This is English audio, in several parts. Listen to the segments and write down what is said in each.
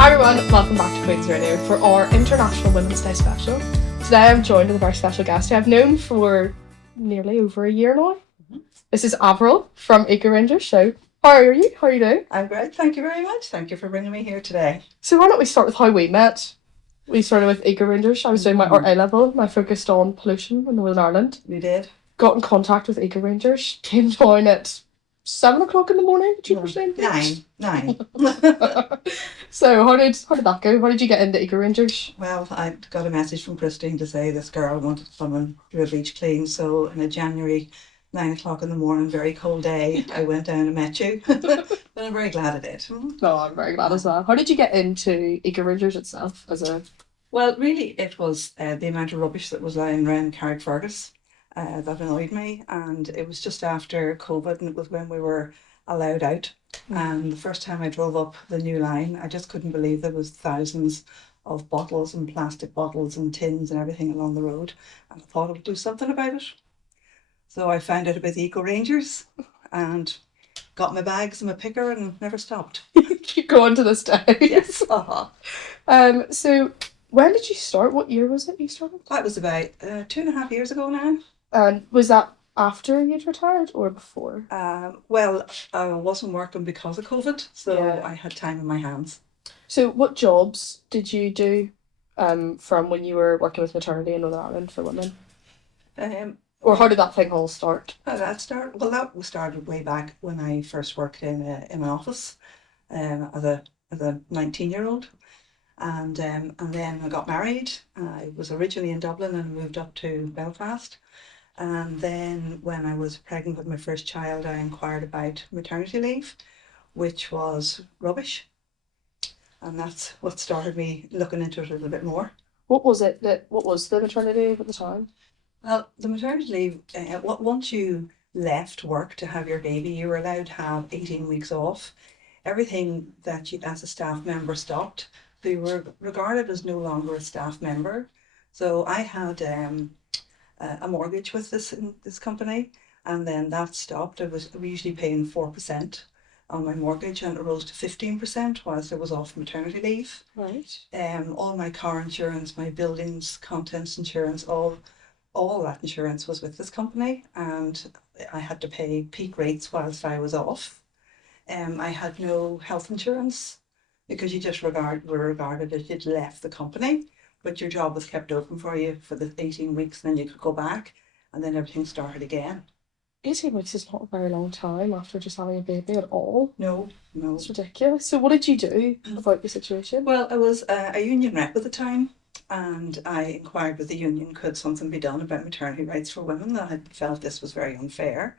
Hi everyone, welcome back to Queen's Radio for our International Women's Day special. Today I'm joined with a very special guest who I've known for nearly over a year now. This is Avril from Eco Rangers Show. How are you? How are you doing? I'm great, thank you very much. Thank you for bringing me here today. So why don't we start with how we met? We started with Eco Rangers. I was doing my art A level and I focused on pollution in Northern Ireland. We did. Got in contact with Eco Rangers, came down at 7 o'clock in the morning, did you understand? Nine. So how did that go? How did you get into Eco Rangers? Well, I got a message from Christine to say this girl wanted someone to do a beach clean. So in a January 9 o'clock in the morning, very cold day, I went down and met you. But I'm very glad I did. No, I'm very glad as well. How did you get into Eco Rangers itself as a... Well, really, it was the amount of rubbish that was lying around Carrickfergus that annoyed me. And it was just after COVID, and it was when we were allowed out. And the first time I drove up the new line, I just couldn't believe there was thousands of bottles and plastic bottles and tins and everything along the road. And I thought I would do something about it. So I found out about the Eco Rangers and got my bags and my picker and never stopped. Keep going to this day. Yes. So when did you start? What year was it you started? That was about 2.5 years ago now. And was that after you'd retired or before? Well, I wasn't working because of COVID, so Yeah. I had time in my hands. So what jobs did you do from when you were working with maternity in Northern Ireland for women? Or how did that thing all start? That started way back when I first worked in an office as a 19-year-old, and then I got married. I was originally in Dublin and moved up to Belfast. And then when I was pregnant with my first child, I inquired about maternity leave, which was rubbish. And that's what started me looking into it a little bit more. What was the maternity leave at the time? Well, the maternity leave, once you left work to have your baby, you were allowed to have 18 weeks off. Everything that you, as a staff member, stopped. So you were regarded as no longer a staff member. So I had a mortgage with this company, and then that stopped. We usually paying 4% on my mortgage, and it rose to 15% whilst I was off maternity leave. Right. All my car insurance, my buildings contents insurance, all that insurance was with this company, and I had to pay peak rates whilst I was off. I had no health insurance because you just were regarded as you'd left the company, but your job was kept open for you for the 18 weeks, and then you could go back, and then everything started again. 18 weeks is not a very long time after just having a baby at all. No. It's ridiculous. So what did you do about the situation? Well, I was a union rep at the time, and I inquired with the union, could something be done about maternity rights for women? I had felt this was very unfair.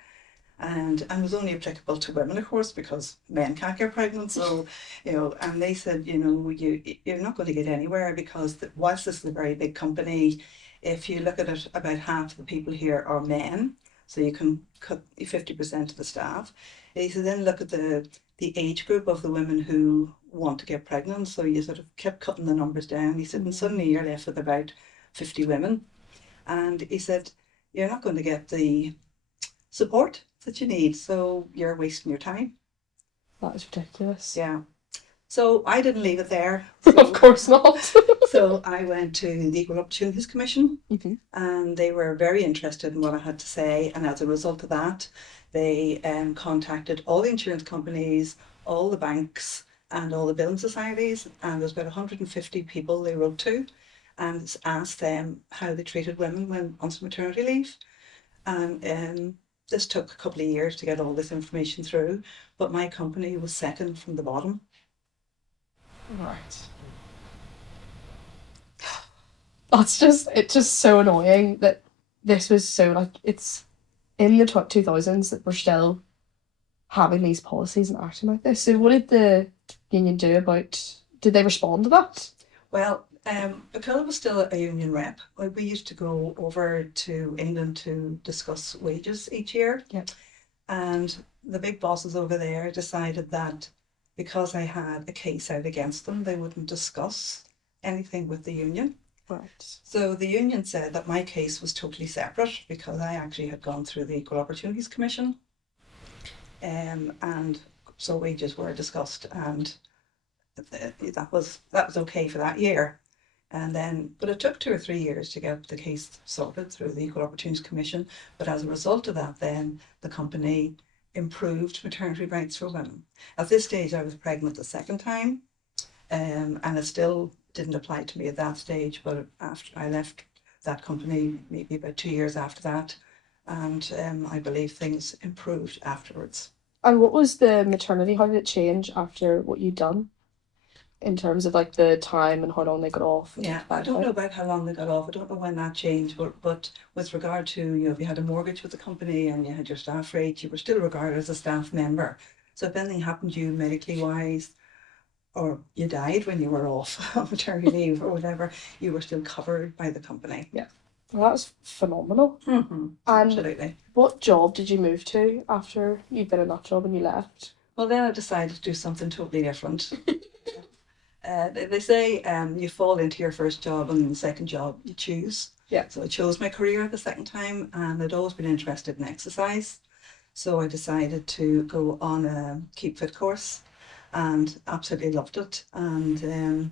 And was only applicable to women, of course, because men can't get pregnant. So, and they said, you're not going to get anywhere because whilst this is a very big company, if you look at it, about half the people here are men. So you can cut 50% of the staff. He said, then look at the age group of the women who want to get pregnant. So you sort of kept cutting the numbers down. He said, and suddenly you're left with about 50 women. And he said, you're not going to get the support that you need, so you're wasting your time. That is ridiculous. Yeah. So I didn't leave it there. Of course not. So I went to the Equal Opportunities Commission, and they were very interested in what I had to say. And as a result of that, they contacted all the insurance companies, all the banks, and all the building societies. And there's about 150 people they wrote to and asked them how they treated women when on maternity leave. And this took a couple of years to get all this information through, but my company was second from the bottom. Right. It's just so annoying that this was so, it's in the 2000s that we're still having these policies and acting like this. So what did the union do did they respond to that? Well, because I was still a union rep, we used to go over to England to discuss wages each year. Yep. And the big bosses over there decided that because I had a case out against them, they wouldn't discuss anything with the union. Right. So the union said that my case was totally separate because I actually had gone through the Equal Opportunities Commission. And so wages were discussed, and that was okay for that year. And then, but it took 2 or 3 years to get the case sorted through the Equal Opportunities Commission. But as a result of that, then the company improved maternity rights for women. At this stage, I was pregnant the second time, and it still didn't apply to me at that stage. But after I left that company, maybe about 2 years after that, and I believe things improved afterwards. And what was the maternity? How did it change after what you'd done in terms of like the time and how long they got off? Yeah, I don't know about how long they got off. I don't know when that changed, but with regard to, if you had a mortgage with the company and you had your staff rate, you were still regarded as a staff member. So if anything happened to you medically wise, or you died when you were off on maternity leave or whatever, you were still covered by the company. Yeah. Well, that's phenomenal. Mm-hmm. And absolutely. What job did you move to after you'd been in that job and you left? Well, then I decided to do something totally different. They say you fall into your first job and the second job you choose. Yeah. So I chose my career the second time, and I'd always been interested in exercise. So I decided to go on a Keep Fit course and absolutely loved it. And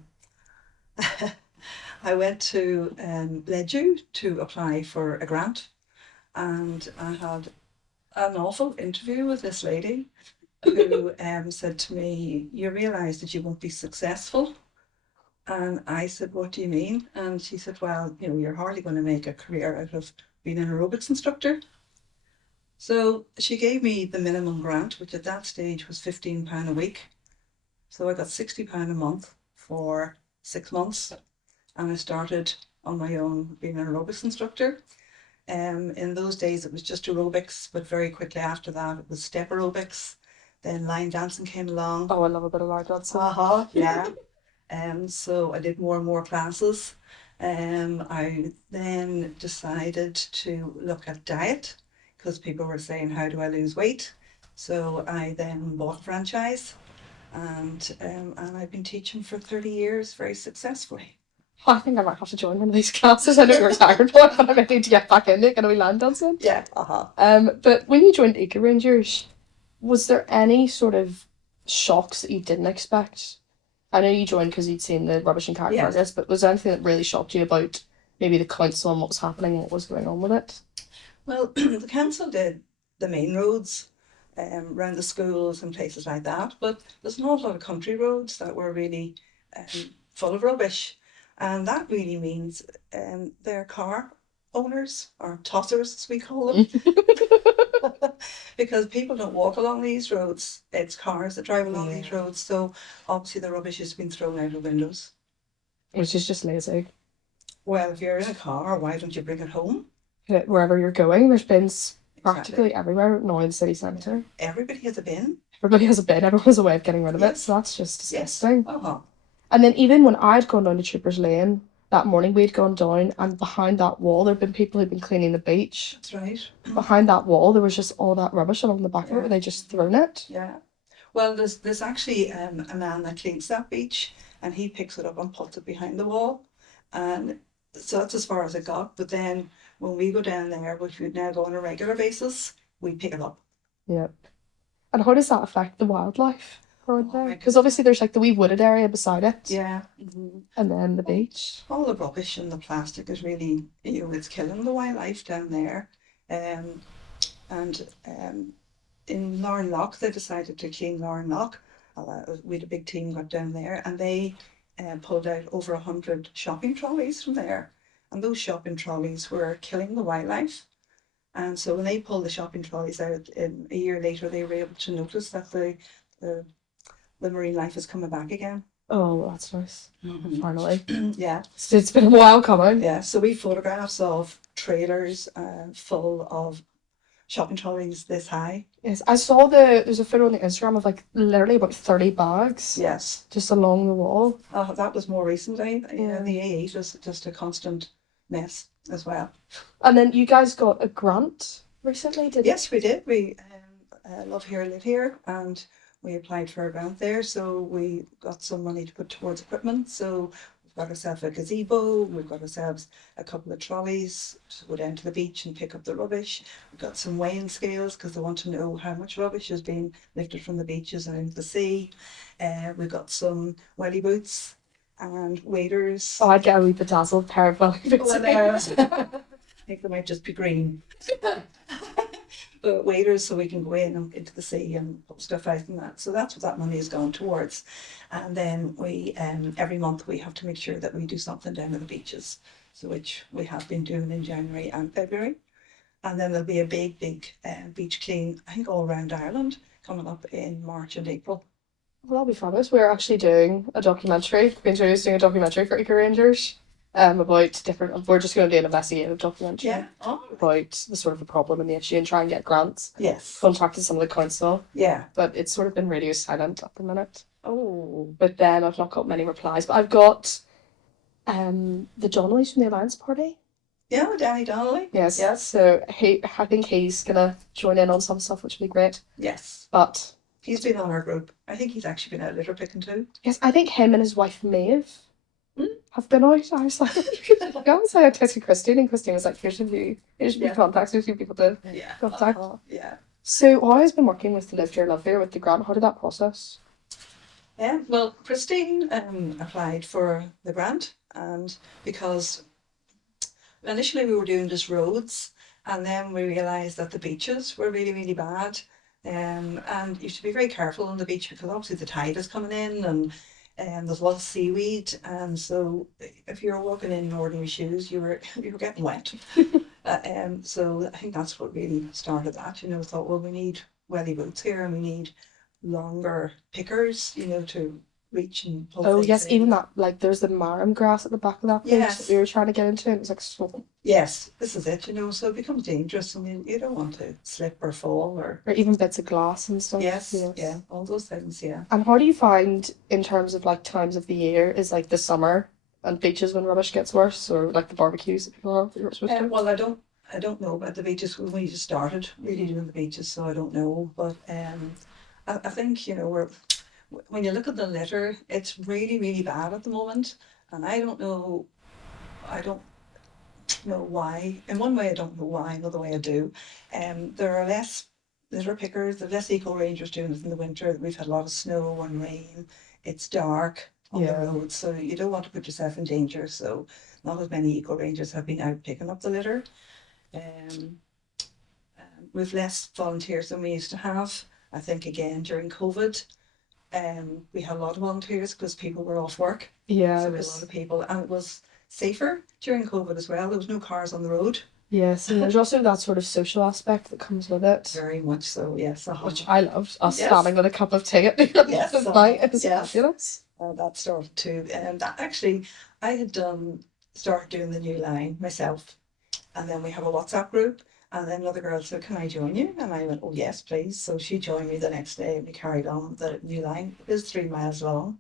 I went to Ledu to apply for a grant, and I had an awful interview with this lady who said to me, "You realise that you won't be successful?" And I said, "What do you mean?" And she said, "Well, you're hardly going to make a career out of being an aerobics instructor." So she gave me the minimum grant, which at that stage was £15 a week. So I got £60 a month for 6 months, and I started on my own being an aerobics instructor. In those days, it was just aerobics, but very quickly after that, it was step aerobics. Then line dancing came along. Oh, I love a bit of line dancing. Yeah. So I did more and more classes. I then decided to look at diet because people were saying, "How do I lose weight?" So I then bought a franchise, and I've been teaching for 30 years very successfully. I think I might have to join one of these classes. I know you're retired, but I might need to get back in it. Gonna be line dancing. Yeah. But when you joined Eco Rangers, was there any sort of shocks that you didn't expect? I know you joined because you'd seen the Rubbish and Car Yes. Progress, but was there anything that really shocked you about maybe the council and what was happening and what was going on with it? Well, the council did the main roads around the schools and places like that, but there's an awful lot of country roads that were really full of rubbish, and that really means they're car owners, or tossers as we call them, because people don't walk along these roads. It's cars that drive along these roads, so obviously the rubbish has been thrown out of windows. Which is just lazy. Well, if you're in a car, why don't you bring it home? Wherever you're going, there's bins practically Exactly. everywhere now in the city centre. Everybody has a bin. Everybody has a bin, everyone has a way of getting rid of it, Yes. so that's just disgusting. Yes. And then even when I'd gone down to Troopers Lane that morning, we'd gone down, and behind that wall there'd been people who'd been cleaning the beach. That's right. Behind that wall there was just all that rubbish along the back of it where they just thrown it. Yeah. Well, there's actually a man that cleans that beach, and he picks it up and puts it behind the wall, and so that's as far as it got. But then when we go down there, which we now go on a regular basis, we pick it up. Yep. And how does that affect the wildlife around there? my Because obviously there's like the wee wooded area beside it. Yeah. And then the beach. All the rubbish and the plastic is really, it's killing the wildlife down there. And in Loch, they decided to clean Loch. We had a big team got down there, and they pulled out over 100 shopping trolleys from there. And those shopping trolleys were killing the wildlife. And so when they pulled the shopping trolleys out, a year later, they were able to notice that the marine life is coming back again. Oh, well, that's nice. Finally. Yeah. So it's been a while coming. Yeah, so we photographs of trailers full of shopping trolleys this high. Yes, I saw there's a photo on the Instagram of like literally about 30 bags. Yes. Just along the wall. That was more recently. Yeah, the A8 was just a constant mess as well. And then you guys got a grant recently, didn't you? Yes, we did. We Love Here, Live Here, and we applied for a grant there, so we got some money to put towards equipment. So we've got ourselves a gazebo, we've got ourselves a couple of trolleys to go down to the beach and pick up the rubbish. We've got some weighing scales because they want to know how much rubbish is being lifted from the beaches and into the sea. We've got some welly boots and waders. Oh, I'd get a wee bedazzled pair of welly boots. Well, I think they might just be green. But waders so we can go in and into the sea and put stuff out and that. So that's what that money is going towards. And then we every month we have to make sure that we do something down at the beaches. So which we have been doing in January and February. And then there'll be a big beach clean, I think all around Ireland, coming up in March and April. Well, that'll be fabulous. We're actually doing a documentary. We're doing a documentary for Eco Rangers. About different. We're just going to do an investigative documentary. Yeah. Oh. About the sort of the problem and the issue and try and get grants. Yes. Contacted some of the council. Yeah. But it's sort of been radio silent at the minute. Oh. But then I've not got many replies. But I've got the Donnellys from the Alliance Party. Yeah, Danny Donnelly. Yes. Yes. So I think he's gonna join in on some stuff, which would be great. Yes. But he's been on our group. I think he's actually been out litter picking too. yes, I think him and his wife Maeve have been out. I was like, I texted Christine, and Christine was like, here's a few contacts, here's a few people to contact. Yeah. So I has been working with the Live Here Love Here with the grant. How did that process? Yeah, well, Christine applied for the grant, and because initially we were doing just roads, and then we realised that the beaches were really, really bad. And you should be very careful on the beach because obviously the tide is coming in and there's a lot of seaweed, and so if you're walking in ordinary shoes, you were getting wet. So I think that's what really started that. Thought, well, we need welly boots here, and we need longer pickers, to reach and pull. Oh yes, even that, like there's the marram grass at the back of that place that we were trying to get into, and it was like so. Yes, this is it. So it becomes dangerous. I mean, you don't want to slip or fall or even bits of glass and stuff. Yes, yeah, all those things, yeah. And how do you find in terms of like times of the year is like the summer and beaches when rubbish gets worse, or like the barbecues that people have that you're supposed to? Well, I don't know about the beaches when we just started really doing the beaches, so I don't know. But I think when you look at the litter, it's really, really bad at the moment, and I don't know why. In one way I don't know why, another way I do. There are less litter pickers, there are less eco rangers doing it in the winter. We've had a lot of snow and rain. It's dark on the roads, so you don't want to put yourself in danger, so not as many eco rangers have been out picking up the litter. We've less volunteers than we used to have. I think again during COVID, we had a lot of volunteers because people were off work. Yeah. So we had a lot of people, and it was safer during COVID as well. There was no cars on the road. Yes, and there's also that sort of social aspect that comes with it. Very much so, yes. Which I loved. Us standing with a cup of tea at the end of the night. It was fabulous. That started too. And that actually, I had started doing the new line myself. And then we have a WhatsApp group. And then another girl said, can I join you? And I went, oh yes, please. So she joined me the next day and we carried on the new line. It is 3 miles long.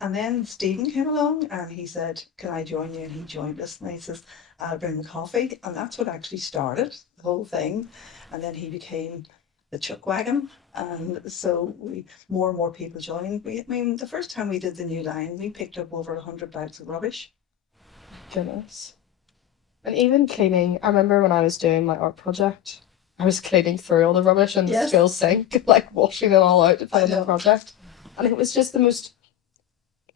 And then Stephen came along and he said, can I join you? And he joined us and he says, I'll bring the coffee. And that's what actually started the whole thing. And then he became the chuck wagon. And so more and more people joined. The first time we did the new line, we picked up over 100 bags of rubbish. Goodness. And even cleaning, I remember when I was doing my art project, I was cleaning through all the rubbish in the school sink, like washing it all out to finish the project. And it was just the most,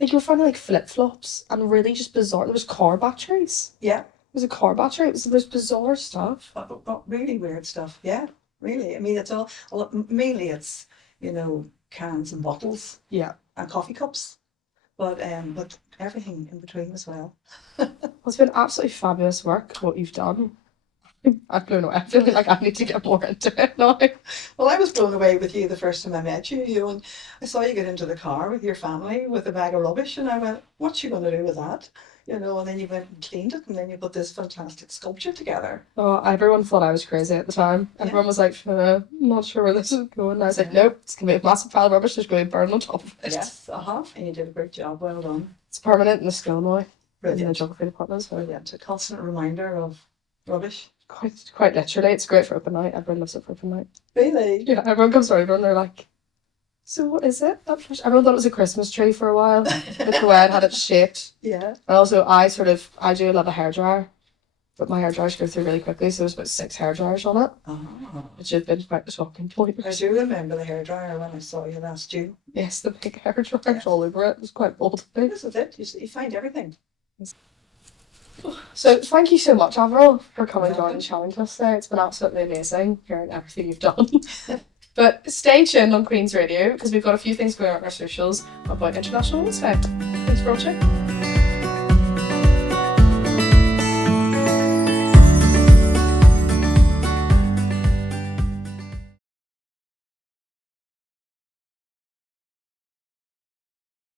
like you were finding like flip-flops and really just bizarre. There was car batteries. Yeah. It was a car battery. It was the most bizarre stuff. Really weird stuff. Yeah, really. I mean, it's mainly it's, cans and bottles. Yeah. And coffee cups. But everything in between as well. It's been absolutely fabulous work, what you've done. I'm blown away. I feel like I need to get more into it now. Well, I was blown away with you the first time I met you, and I saw you get into the car with your family with a bag of rubbish, and I went, what's you going to do with that? And then you went and cleaned it, and then you put this fantastic sculpture together. Oh, everyone thought I was crazy at the time. Everyone was like, I'm not sure where this is going. And I was like, nope, it's going to be a massive pile of rubbish that's going to be burned on top of it. Yes, and you did a great job, well done. It's permanent in the school now. Brilliant. In the geography department. So. Brilliant, a constant reminder of rubbish. Quite literally, it's great for open night. Everyone loves it for open night. Really? Yeah, everyone comes over and they're like, So what is it? Everyone thought it was a Christmas tree for a while. With the way it had it shaped. Yeah. And also I do love a hairdryer. But my hairdryers go through really quickly, so there's about 6 hairdryers on it. Oh. Which has been quite the talking point. I do remember the hairdryer when I saw you last June. Yes, the big hairdryers all over it. It was quite bold. This is it. You find everything. So thank you so much, Avril, for coming You're down and chatting to us today. It's been absolutely amazing hearing everything you've done. But stay tuned on Queen's Radio because we've got a few things going on our socials about International Women's Day. Thanks for watching.